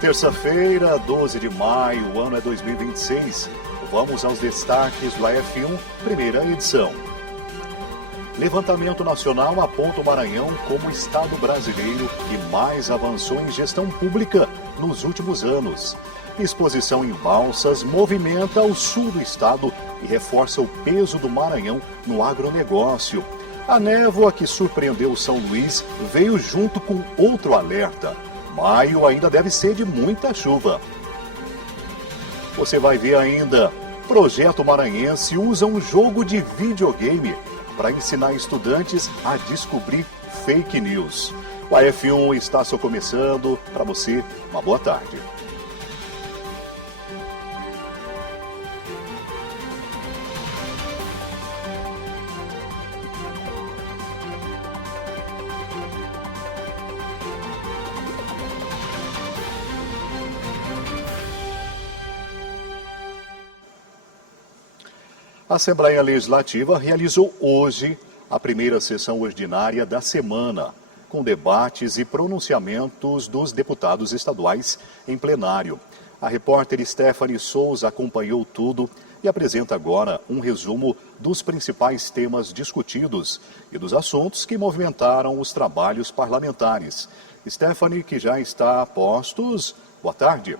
Terça-feira, 12 de maio, o ano é 2026. Vamos aos destaques do AF1, primeira edição. Levantamento nacional aponta o Maranhão como o estado brasileiro que mais avançou em gestão pública nos últimos anos. Exposição em balsas movimenta o sul do estado e reforça o peso do Maranhão no agronegócio. A névoa que surpreendeu São Luís veio junto com outro alerta. Maio ainda deve ser de muita chuva. Você vai ver ainda, Projeto Maranhense usa um jogo de videogame para ensinar estudantes a descobrir fake news. O AF1 está só começando. Para você, uma boa tarde. A Assembleia Legislativa realizou hoje a primeira sessão ordinária da semana, com debates e pronunciamentos dos deputados estaduais em plenário. A repórter Stephanie Souza acompanhou tudo e apresenta agora um resumo dos principais temas discutidos e dos assuntos que movimentaram os trabalhos parlamentares. Stephanie, que já está a postos, boa tarde.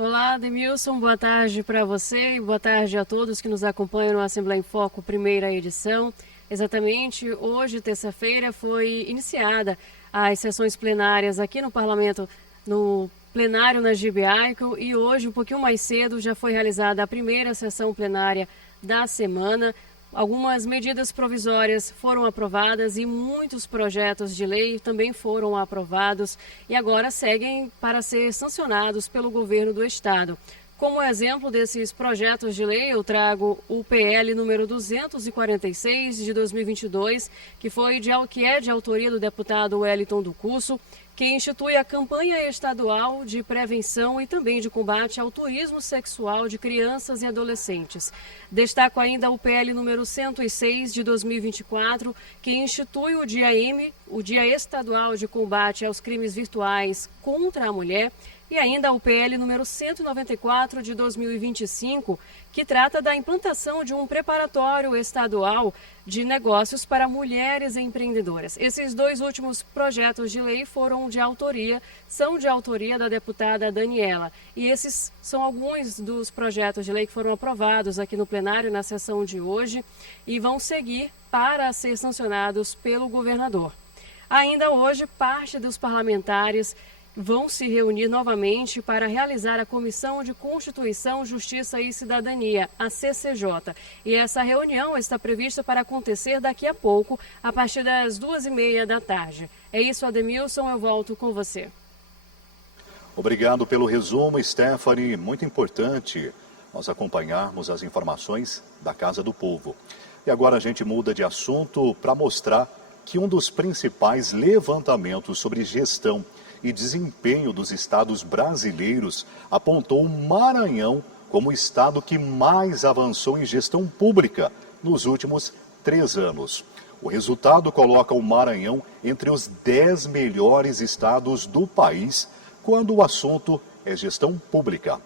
Olá, Ademilson, boa tarde para você e boa tarde a todos que nos acompanham no Assembleia em Foco, primeira edição. Exatamente, hoje, terça-feira, foi iniciada as sessões plenárias aqui no Parlamento, no plenário na Gibeaico, e hoje, um pouquinho mais cedo, já foi realizada a primeira sessão plenária da semana. Algumas medidas provisórias foram aprovadas e muitos projetos de lei também foram aprovados e agora seguem para ser sancionados pelo governo do estado. Como exemplo desses projetos de lei, eu trago o PL número 246 de 2022, que é de autoria do deputado Wellington do Curso, que institui a campanha estadual de prevenção e também de combate ao turismo sexual de crianças e adolescentes. Destaco ainda o PL número 106 de 2024, que institui o Dia M, o Dia Estadual de Combate aos Crimes Virtuais contra a Mulher, e ainda o PL número 194 de 2025, que trata da implantação de um preparatório estadual de negócios para mulheres empreendedoras. Esses dois últimos projetos de lei são de autoria da deputada Daniela. E esses são alguns dos projetos de lei que foram aprovados aqui no plenário na sessão de hoje e vão seguir para ser sancionados pelo governador. Ainda hoje, parte dos parlamentares vão se reunir novamente para realizar a Comissão de Constituição, Justiça e Cidadania, a CCJ. E essa reunião está prevista para acontecer daqui a pouco, a partir das 2h30 da tarde. É isso, Ademilson, eu volto com você. Obrigado pelo resumo, Stephanie. Muito importante nós acompanharmos as informações da Casa do Povo. E agora a gente muda de assunto para mostrar que um dos principais levantamentos sobre gestão e desempenho dos estados brasileiros apontou o Maranhão como o estado que mais avançou em gestão pública nos últimos 3 anos. O resultado coloca o Maranhão entre os 10 melhores estados do país quando o assunto é gestão pública.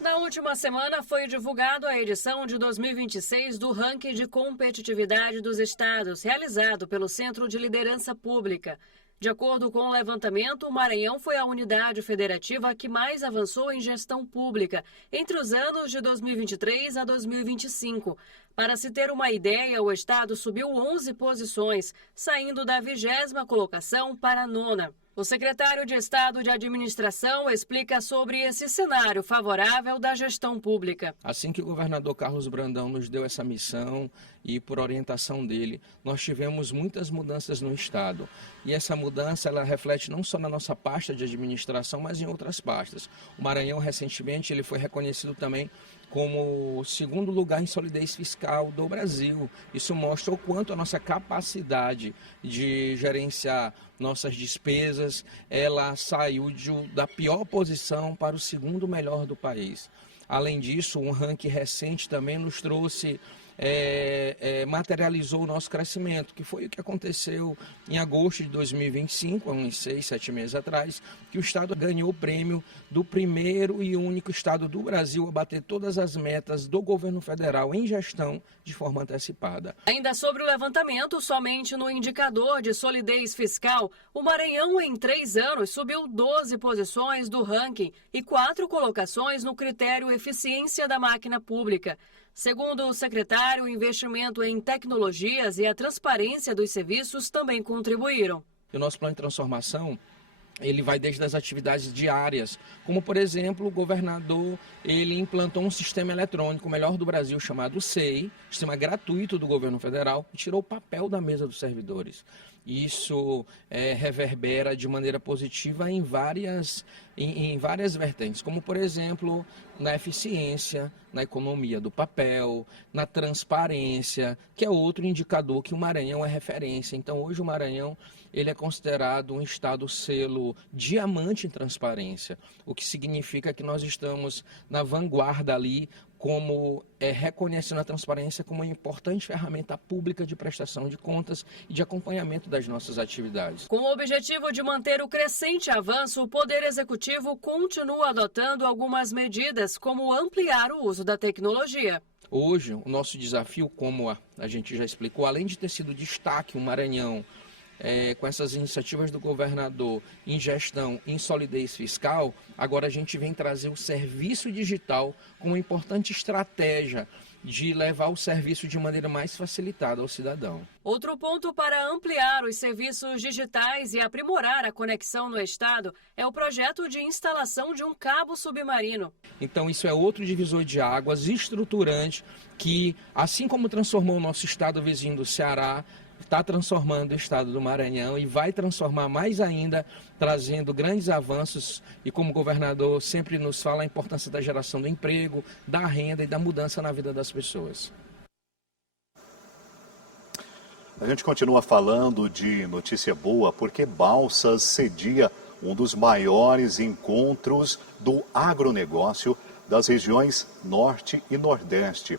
Na última semana foi divulgado a edição de 2026 do Ranking de Competitividade dos Estados, realizado pelo Centro de Liderança Pública. De acordo com o levantamento, o Maranhão foi a unidade federativa que mais avançou em gestão pública entre os anos de 2023 a 2025. Para se ter uma ideia, o estado subiu 11 posições, saindo da 20ª colocação para a 9ª. O secretário de Estado de Administração explica sobre esse cenário favorável da gestão pública. Assim que o governador Carlos Brandão nos deu essa missão e por orientação dele, nós tivemos muitas mudanças no estado. E essa mudança ela reflete não só na nossa pasta de administração, mas em outras pastas. O Maranhão, recentemente, ele foi reconhecido também como o 2º lugar em solidez fiscal do Brasil. Isso mostra o quanto a nossa capacidade de gerenciar nossas despesas, ela saiu da pior posição para o 2º melhor do país. Além disso, um ranking recente também nos trouxe materializou o nosso crescimento, que foi o que aconteceu em agosto de 2025, há uns 6, 7 meses atrás, que o Estado ganhou o prêmio do primeiro e único Estado do Brasil a bater todas as metas do governo federal em gestão de forma antecipada. Ainda sobre o levantamento, somente no indicador de solidez fiscal, o Maranhão em 3 anos subiu 12 posições do ranking e 4 colocações no critério eficiência da máquina pública. Segundo o secretário, o investimento em tecnologias e a transparência dos serviços também contribuíram. O nosso plano de transformação, ele vai desde as atividades diárias, como por exemplo, o governador, ele implantou um sistema eletrônico, o melhor do Brasil, chamado SEI, sistema gratuito do governo federal, e tirou o papel da mesa dos servidores. Isso reverbera de maneira positiva em várias vertentes, como por exemplo, na eficiência, na economia do papel, na transparência, que é outro indicador que o Maranhão é referência. Então hoje o Maranhão ele é considerado um estado selo diamante em transparência, o que significa que nós estamos na vanguarda ali, como reconhecendo a transparência como uma importante ferramenta pública de prestação de contas e de acompanhamento das nossas atividades. Com o objetivo de manter o crescente avanço, o Poder Executivo continua adotando algumas medidas, como ampliar o uso da tecnologia. Hoje, o nosso desafio, como a gente já explicou, além de ter sido destaque o Maranhão, com essas iniciativas do governador em gestão, em solidez fiscal, agora a gente vem trazer o serviço digital como uma importante estratégia de levar o serviço de maneira mais facilitada ao cidadão. Outro ponto para ampliar os serviços digitais e aprimorar a conexão no estado é o projeto de instalação de um cabo submarino. Então isso é outro divisor de águas estruturante que, assim como transformou o nosso estado vizinho do Ceará, está transformando o estado do Maranhão e vai transformar mais ainda, trazendo grandes avanços e, como o governador sempre nos fala, a importância da geração do emprego, da renda e da mudança na vida das pessoas. A gente continua falando de notícia boa porque Balsas cedia um dos maiores encontros do agronegócio das regiões Norte e Nordeste.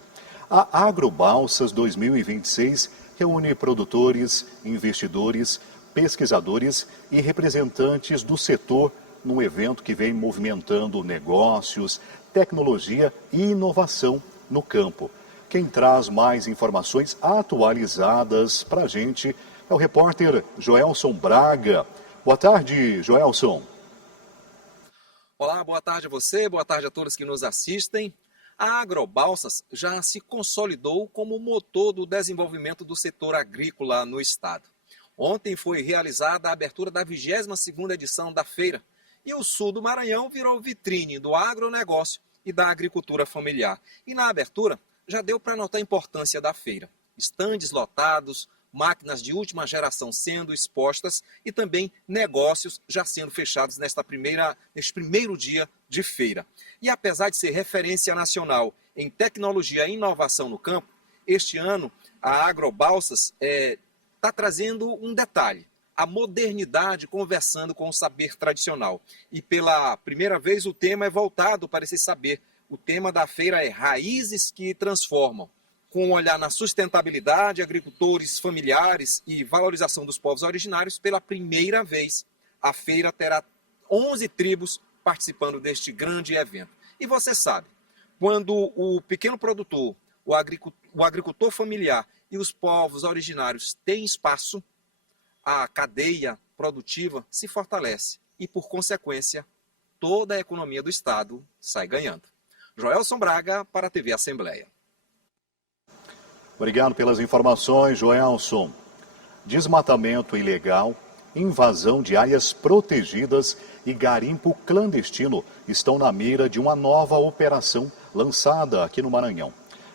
A AgroBalsas 2026 reúne produtores, investidores, pesquisadores e representantes do setor num evento que vem movimentando negócios, tecnologia e inovação no campo. Quem traz mais informações atualizadas para a gente é o repórter Joelson Braga. Boa tarde, Joelson. Olá, boa tarde a você, boa tarde a todos que nos assistem. A AgroBalsas já se consolidou como motor do desenvolvimento do setor agrícola no estado. Ontem foi realizada a abertura da 22ª edição da feira e o sul do Maranhão virou vitrine do agronegócio e da agricultura familiar. E na abertura já deu para notar a importância da feira. Estandes lotados, máquinas de última geração sendo expostas e também negócios já sendo fechados neste primeiro dia de feira. E apesar de ser referência nacional em tecnologia e inovação no campo, este ano a AgroBalsas está trazendo um detalhe, a modernidade conversando com o saber tradicional. E pela primeira vez o tema é voltado para esse saber. O tema da feira é Raízes que Transformam. Com um olhar na sustentabilidade, agricultores familiares e valorização dos povos originários, pela primeira vez a feira terá 11 tribos participando deste grande evento. E você sabe, quando o pequeno produtor, o agricultor familiar e os povos originários têm espaço, a cadeia produtiva se fortalece e, por consequência, toda a economia do estado sai ganhando. Joelson Braga para a TV Assembleia. Obrigado pelas informações, Joelson. Desmatamento ilegal, invasão de áreas protegidas e garimpo clandestino estão na mira de uma nova operação lançada aqui no Maranhão.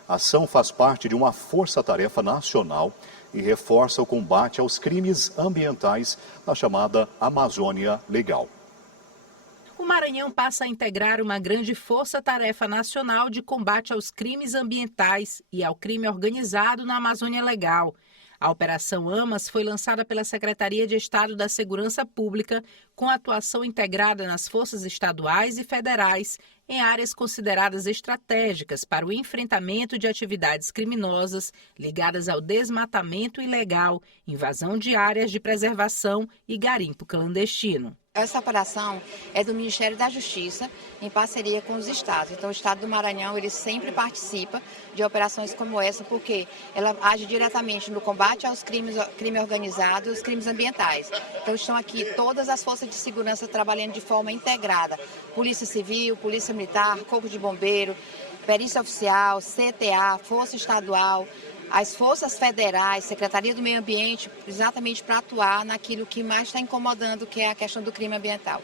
A ação faz parte de uma força-tarefa nacional e reforça o combate aos crimes ambientais na chamada Amazônia Legal. O Maranhão passa a integrar uma grande força-tarefa nacional de combate aos crimes ambientais e ao crime organizado na Amazônia Legal. A Operação AMAS foi lançada pela Secretaria de Estado da Segurança Pública, com atuação integrada nas forças estaduais e federais, em áreas consideradas estratégicas para o enfrentamento de atividades criminosas ligadas ao desmatamento ilegal, invasão de áreas de preservação e garimpo clandestino. Essa operação é do Ministério da Justiça, em parceria com os estados. Então, o estado do Maranhão, ele sempre participa de operações como essa, porque ela age diretamente no combate aos crime organizado e os crimes ambientais. Então, estão aqui todas as forças de segurança trabalhando de forma integrada. Polícia Civil, Polícia Militar, Corpo de Bombeiro, Perícia Oficial, CTA, Força Estadual, as forças federais, Secretaria do Meio Ambiente, exatamente para atuar naquilo que mais está incomodando, que é a questão do crime ambiental.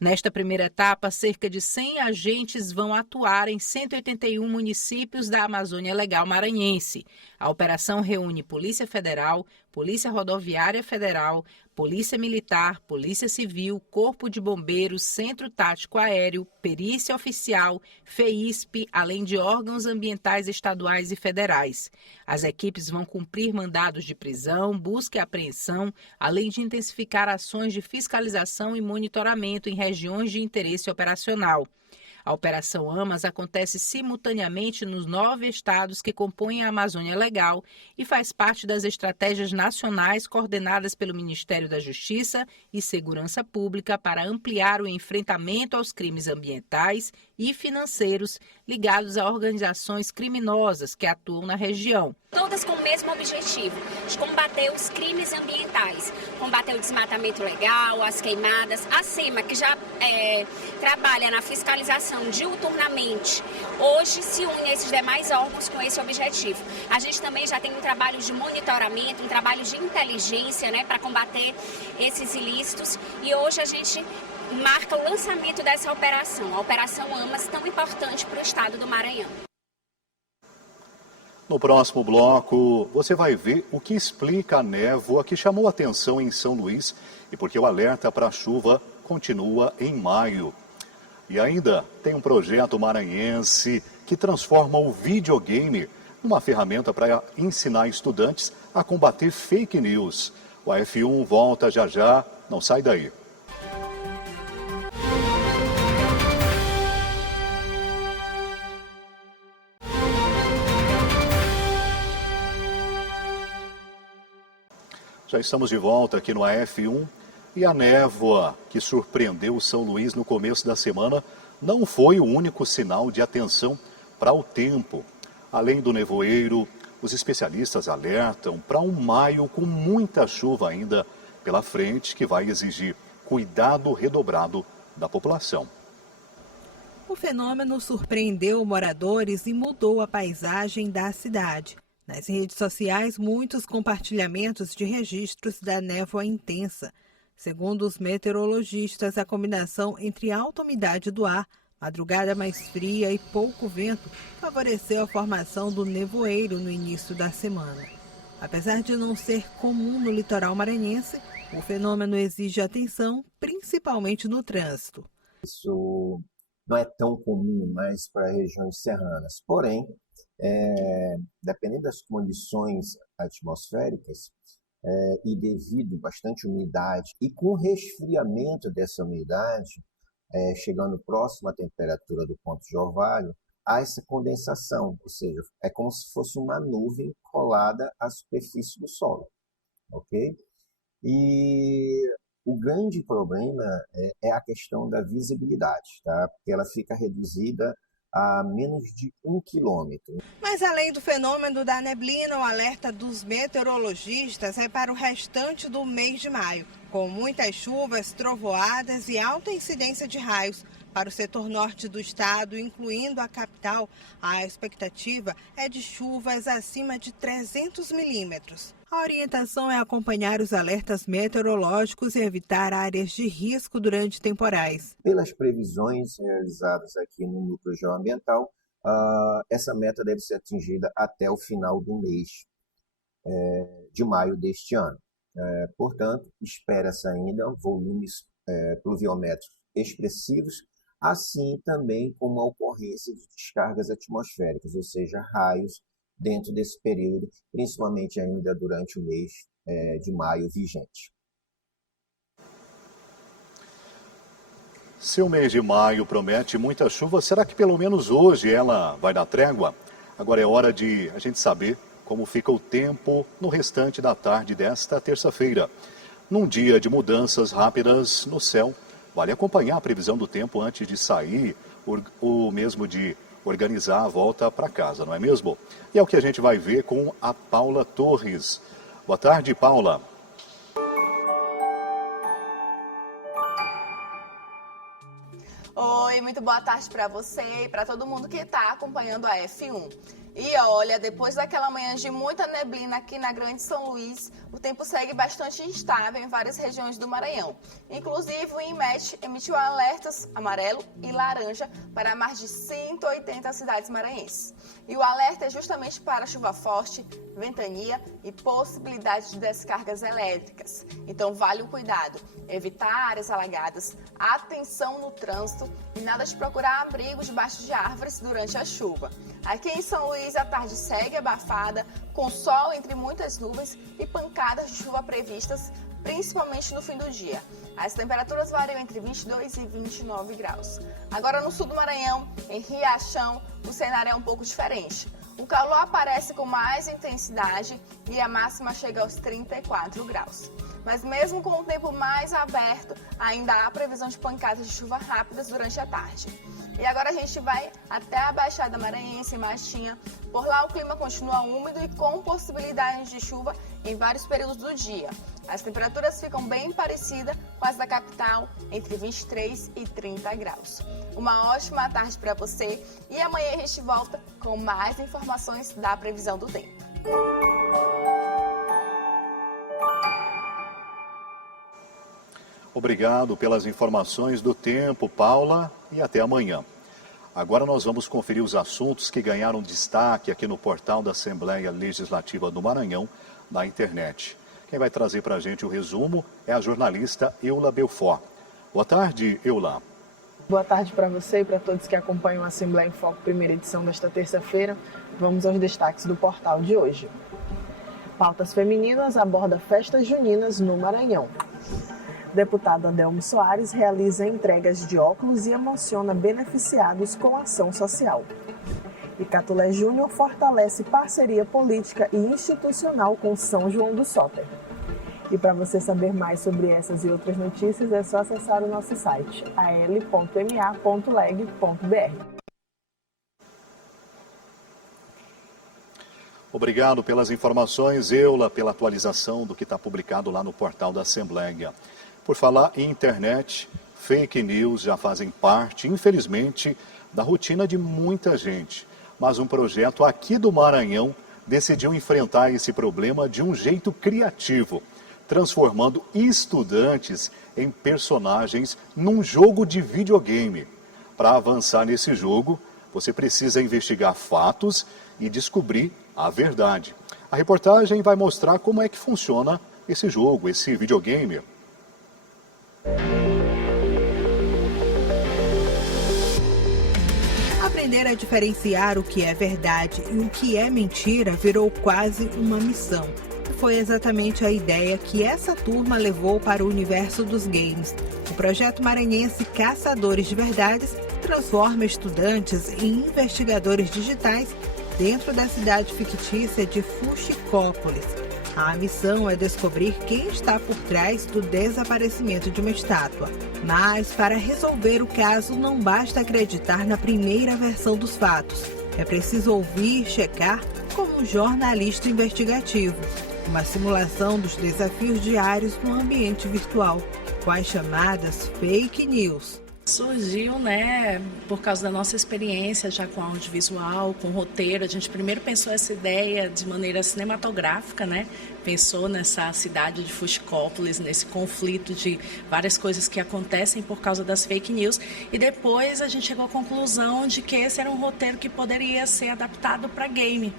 Nesta primeira etapa, cerca de 100 agentes vão atuar em 181 municípios da Amazônia Legal maranhense. A operação reúne Polícia Federal, Polícia Rodoviária Federal, Polícia Militar, Polícia Civil, Corpo de Bombeiros, Centro Tático Aéreo, Perícia Oficial, FEISP, além de órgãos ambientais estaduais e federais. As equipes vão cumprir mandados de prisão, busca e apreensão, além de intensificar ações de fiscalização e monitoramento em regiões de interesse operacional. A Operação Amas acontece simultaneamente nos 9 estados que compõem a Amazônia Legal e faz parte das estratégias nacionais coordenadas pelo Ministério da Justiça e Segurança Pública para ampliar o enfrentamento aos crimes ambientais e financeiros ligados a organizações criminosas que atuam na região. Todas com o mesmo objetivo, de combater os crimes ambientais, combater o desmatamento legal, as queimadas. A SEMA, que já trabalha na fiscalização diuturnamente, hoje se une a esses demais órgãos com esse objetivo. A gente também já tem um trabalho de monitoramento, um trabalho de inteligência, para combater esses ilícitos, e hoje a gente marca o lançamento dessa operação, a Operação Amas, tão importante para o estado do Maranhão. No próximo bloco, você vai ver o que explica a névoa que chamou a atenção em São Luís e porque o alerta para a chuva continua em maio. E ainda tem um projeto maranhense que transforma o videogame numa ferramenta para ensinar estudantes a combater fake news. O F1 volta já já, não sai daí. Já estamos de volta aqui no AF1 e a névoa que surpreendeu São Luís no começo da semana não foi o único sinal de atenção para o tempo. Além do nevoeiro, os especialistas alertam para um maio com muita chuva ainda pela frente, que vai exigir cuidado redobrado da população. O fenômeno surpreendeu moradores e mudou a paisagem da cidade. Nas redes sociais, muitos compartilhamentos de registros da névoa intensa. Segundo os meteorologistas, a combinação entre alta umidade do ar, madrugada mais fria e pouco vento favoreceu a formação do nevoeiro no início da semana. Apesar de não ser comum no litoral maranhense, o fenômeno exige atenção, principalmente no trânsito. Isso não é tão comum mais para regiões serranas, porém, dependendo das condições atmosféricas e devido a bastante umidade e com o resfriamento dessa umidade, chegando próximo à temperatura do ponto de orvalho, há essa condensação, ou seja, é como se fosse uma nuvem colada à superfície do solo, ok? E o grande problema é a questão da visibilidade, tá? Porque ela fica reduzida a menos de 1 quilômetro. Mas além do fenômeno da neblina, o alerta dos meteorologistas é para o restante do mês de maio, com muitas chuvas, trovoadas e alta incidência de raios. Para o setor norte do estado, incluindo a capital, a expectativa é de chuvas acima de 300 milímetros. A orientação é acompanhar os alertas meteorológicos e evitar áreas de risco durante temporais. Pelas previsões realizadas aqui no Núcleo Geoambiental, essa meta deve ser atingida até o final do mês de maio deste ano. Portanto, espera-se ainda volumes pluviométricos expressivos, assim também como a ocorrência de descargas atmosféricas, ou seja, raios, dentro desse período, principalmente ainda durante o mês de maio vigente. Se o mês de maio promete muita chuva, será que pelo menos hoje ela vai dar trégua? Agora é hora de a gente saber como fica o tempo no restante da tarde desta terça-feira. Num dia de mudanças rápidas no céu, vale acompanhar a previsão do tempo antes de sair, ou mesmo de organizar a volta para casa, não é mesmo? E é o que a gente vai ver com a Paula Torres. Boa tarde, Paula. Oi, muito boa tarde para você e para todo mundo que está acompanhando a F1. E olha, depois daquela manhã de muita neblina aqui na Grande São Luís, o tempo segue bastante instável em várias regiões do Maranhão. Inclusive, o INMET emitiu alertas amarelo e laranja para mais de 180 cidades maranhenses. E o alerta é justamente para chuva forte, ventania e possibilidade de descargas elétricas. Então, vale o cuidado, evitar áreas alagadas, atenção no trânsito e nada de procurar abrigo debaixo de árvores durante a chuva. Aqui em São Luís, a tarde segue abafada, com sol entre muitas nuvens e pancadas de chuva previstas, principalmente no fim do dia. As temperaturas variam entre 22 e 29 graus. Agora no sul do Maranhão, em Riachão, o cenário é um pouco diferente. O calor aparece com mais intensidade e a máxima chega aos 34 graus. Mas mesmo com o tempo mais aberto, ainda há previsão de pancadas de chuva rápidas durante a tarde. E agora a gente vai até a Baixada Maranhense, em Matinha. Por lá o clima continua úmido e com possibilidade de chuva em vários períodos do dia. As temperaturas ficam bem parecidas com as da capital, entre 23 e 30 graus. Uma ótima tarde para você e amanhã a gente volta com mais informações da previsão do tempo. Obrigado pelas informações do tempo, Paula, e até amanhã. Agora nós vamos conferir os assuntos que ganharam destaque aqui no portal da Assembleia Legislativa do Maranhão, na internet. Quem vai trazer para a gente o resumo é a jornalista Eula Belfort. Boa tarde, Eula. Boa tarde para você e para todos que acompanham a Assembleia em Foco, primeira edição desta terça-feira. Vamos aos destaques do portal de hoje. Pautas Femininas aborda festas juninas no Maranhão. Deputado Adelmo Soares realiza entregas de óculos e emociona beneficiados com ação social. E Catulé Júnior fortalece parceria política e institucional com São João do Soter. E para você saber mais sobre essas e outras notícias, é só acessar o nosso site, al.ma.leg.br. Obrigado pelas informações, Eula, pela atualização do que está publicado lá no portal da Assembleia. Por falar em internet, fake news já fazem parte, infelizmente, da rotina de muita gente. Mas um projeto aqui do Maranhão decidiu enfrentar esse problema de um jeito criativo, transformando estudantes em personagens num jogo de videogame. Para avançar nesse jogo, você precisa investigar fatos e descobrir a verdade. A reportagem vai mostrar como é que funciona esse jogo, esse videogame. Aprender a diferenciar o que é verdade e o que é mentira virou quase uma missão. Foi exatamente a ideia que essa turma levou para o universo dos games. O projeto maranhense Caçadores de Verdades transforma estudantes em investigadores digitais dentro da cidade fictícia de Fuxicópolis. A missão é descobrir quem está por trás do desaparecimento de uma estátua. Mas, para resolver o caso, não basta acreditar na primeira versão dos fatos. É preciso ouvir e checar como um jornalista investigativo. Uma simulação dos desafios diários no ambiente virtual, com as chamadas fake news. Surgiu, por causa da nossa experiência já com audiovisual, com roteiro. A gente primeiro pensou essa ideia de maneira cinematográfica, Pensou nessa cidade de Fuxicópolis, nesse conflito de várias coisas que acontecem por causa das fake news. E depois a gente chegou à conclusão de que esse era um roteiro que poderia ser adaptado para game.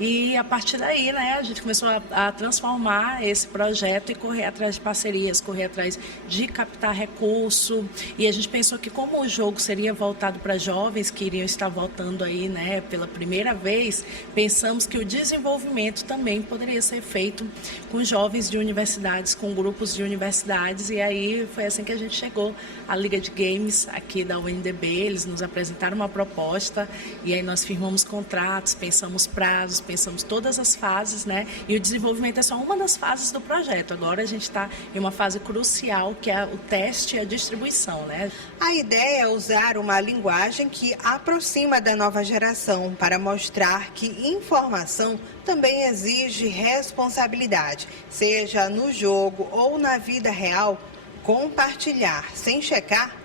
E a partir daí, a gente começou a transformar esse projeto e correr atrás de parcerias, correr atrás de captar recurso. E a gente pensou que como o jogo seria voltado para jovens que iriam estar voltando aí, pela primeira vez, pensamos que o desenvolvimento também poderia ser feito feito com jovens de universidades, com grupos de universidades, e aí foi assim que a gente chegou à Liga de Games aqui da UNDB. Eles nos apresentaram uma proposta e aí nós firmamos contratos, pensamos prazos, pensamos todas as fases, né? E o desenvolvimento é só uma das fases do projeto. Agora a gente está em uma fase crucial, que é o teste e a distribuição, né? A ideia é usar uma linguagem que aproxima da nova geração para mostrar que informação também exige responsabilidade, seja no jogo ou na vida real. Compartilhar sem checar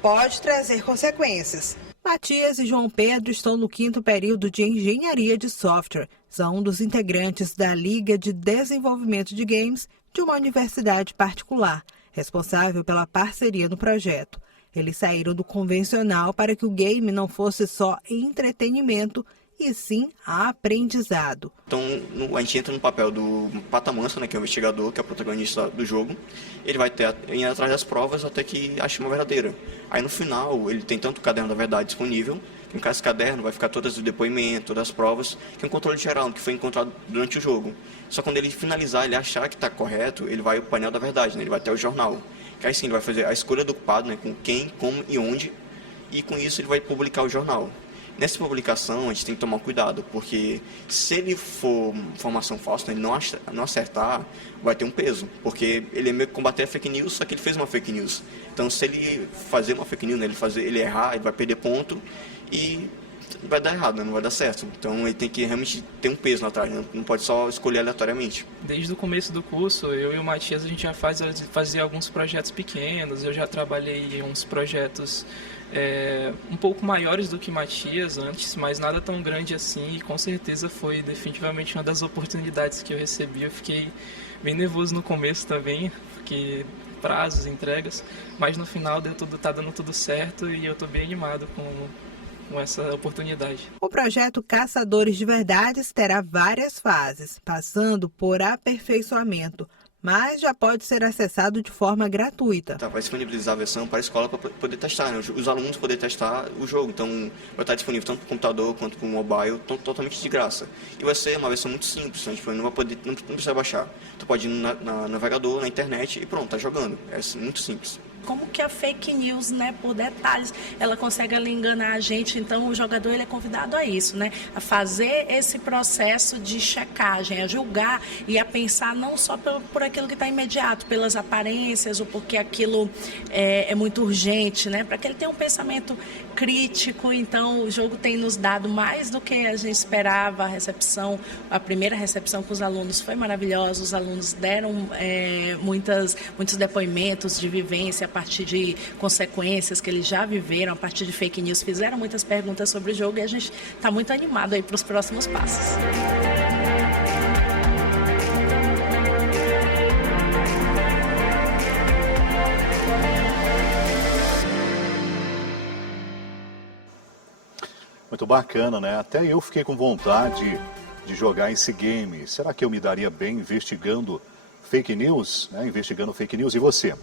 pode trazer consequências. Matias e João Pedro estão no 5º período de Engenharia de Software. São um dos integrantes da Liga de Desenvolvimento de Games de uma universidade particular, responsável pela parceria no projeto. Eles saíram do convencional para que o game não fosse só entretenimento, e sim aprendizado. Então a gente entra no papel do Patamansa, né, que é o investigador, que é o protagonista do jogo. Ele vai ir atrás das provas até que ache uma verdadeira. Aí no final ele tem tanto o caderno da verdade disponível, que no caso desse caderno vai ficar todos os depoimentos, todas as provas, que é um controle geral, que foi encontrado durante o jogo. Só quando ele finalizar, ele achar que está correto, ele vai ao painel da verdade, né, ele vai até o jornal. Que aí sim ele vai fazer a escolha do culpado, né, com quem, como e onde, e com isso ele vai publicar o jornal. Nessa publicação, a gente tem que tomar cuidado, porque se ele for informação falsa, ele não acertar, vai ter um peso, porque ele é meio que combater a fake news, só que ele fez uma fake news. Então, se ele fazer uma fake news, né, ele errar, ele vai perder ponto e vai dar errado, né, não vai dar certo. Então, ele tem que realmente ter um peso atrás, né, não pode só escolher aleatoriamente. Desde o começo do curso, eu e o Matias, a gente já fazia alguns projetos pequenos, eu já trabalhei em uns projetos um pouco maiores do que Matias antes, mas nada tão grande assim, e com certeza foi definitivamente uma das oportunidades que eu recebi. Eu fiquei bem nervoso no começo também, porque prazos, entregas, mas no final tá dando tudo certo e eu estou bem animado com essa oportunidade. O projeto Caçadores de Verdades terá várias fases, passando por aperfeiçoamento, mas já pode ser acessado de forma gratuita. Vai disponibilizar a versão para a escola para poder testar, né? Os alunos poderem testar o jogo. Então vai estar disponível tanto para o computador quanto para o mobile, totalmente de graça. E vai ser uma versão muito simples, né? Não precisa baixar. Tu pode ir no navegador, na internet e pronto, tá jogando. É muito simples. Como que a fake news, né, por detalhes, ela consegue enganar a gente. Então o jogador ele é convidado a isso, né, a fazer esse processo de checagem, a julgar e a pensar não só por aquilo que está imediato, pelas aparências ou porque aquilo é muito urgente, né, para que ele tenha um pensamento crítico. Então o jogo tem nos dado mais do que a gente esperava. A primeira recepção com os alunos foi maravilhosa. Os alunos deram muitos depoimentos de vivência a partir de consequências que eles já viveram, a partir de fake news, fizeram muitas perguntas sobre o jogo e a gente está muito animado aí para os próximos passos. Muito bacana, né? Até eu fiquei com vontade de jogar esse game. Será que eu me daria bem investigando fake news? Investigando fake news. E você?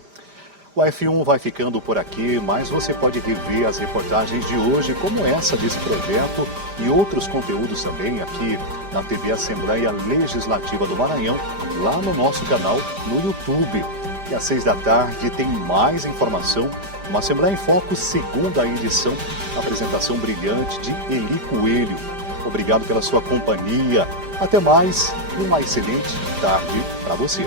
O F1 vai ficando por aqui, mas você pode rever as reportagens de hoje, como essa desse projeto e outros conteúdos também aqui na TV Assembleia Legislativa do Maranhão, lá no nosso canal no YouTube. E às 6 da tarde tem mais informação, uma Assembleia em Foco, segunda edição, apresentação brilhante de Eli Coelho. Obrigado pela sua companhia. Até mais e uma excelente tarde para você.